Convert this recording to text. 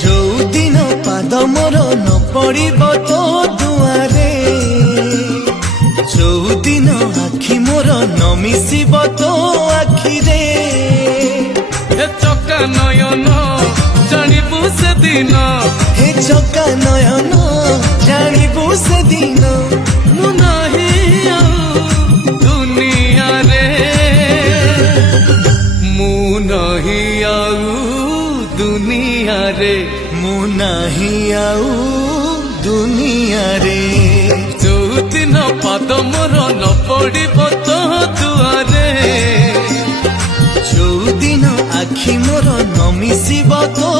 ଯୋଉଦିନ ପାଦ ମୋର ନ ପଡ଼ିବ ତୋ ଦୁଆରେ, ଯୋଉଦିନ ଆଖି ମୋର ନ ମିଶିବ ତୋ ଆଖିରେ। हे चका नयन जानिबु सेदिन, हे चका नयन जानिबु सेदिन, मु नाही आउ दुनिया रे, मु नाही आउ दुनिया रे, मु नाही आउ दुनिया रे। जोदिन पाद मोर न पड़िब तो दुआरे, ଯୋଉଦିନ ଆଖି ମୋର ନ ମିଶିବ ତୋ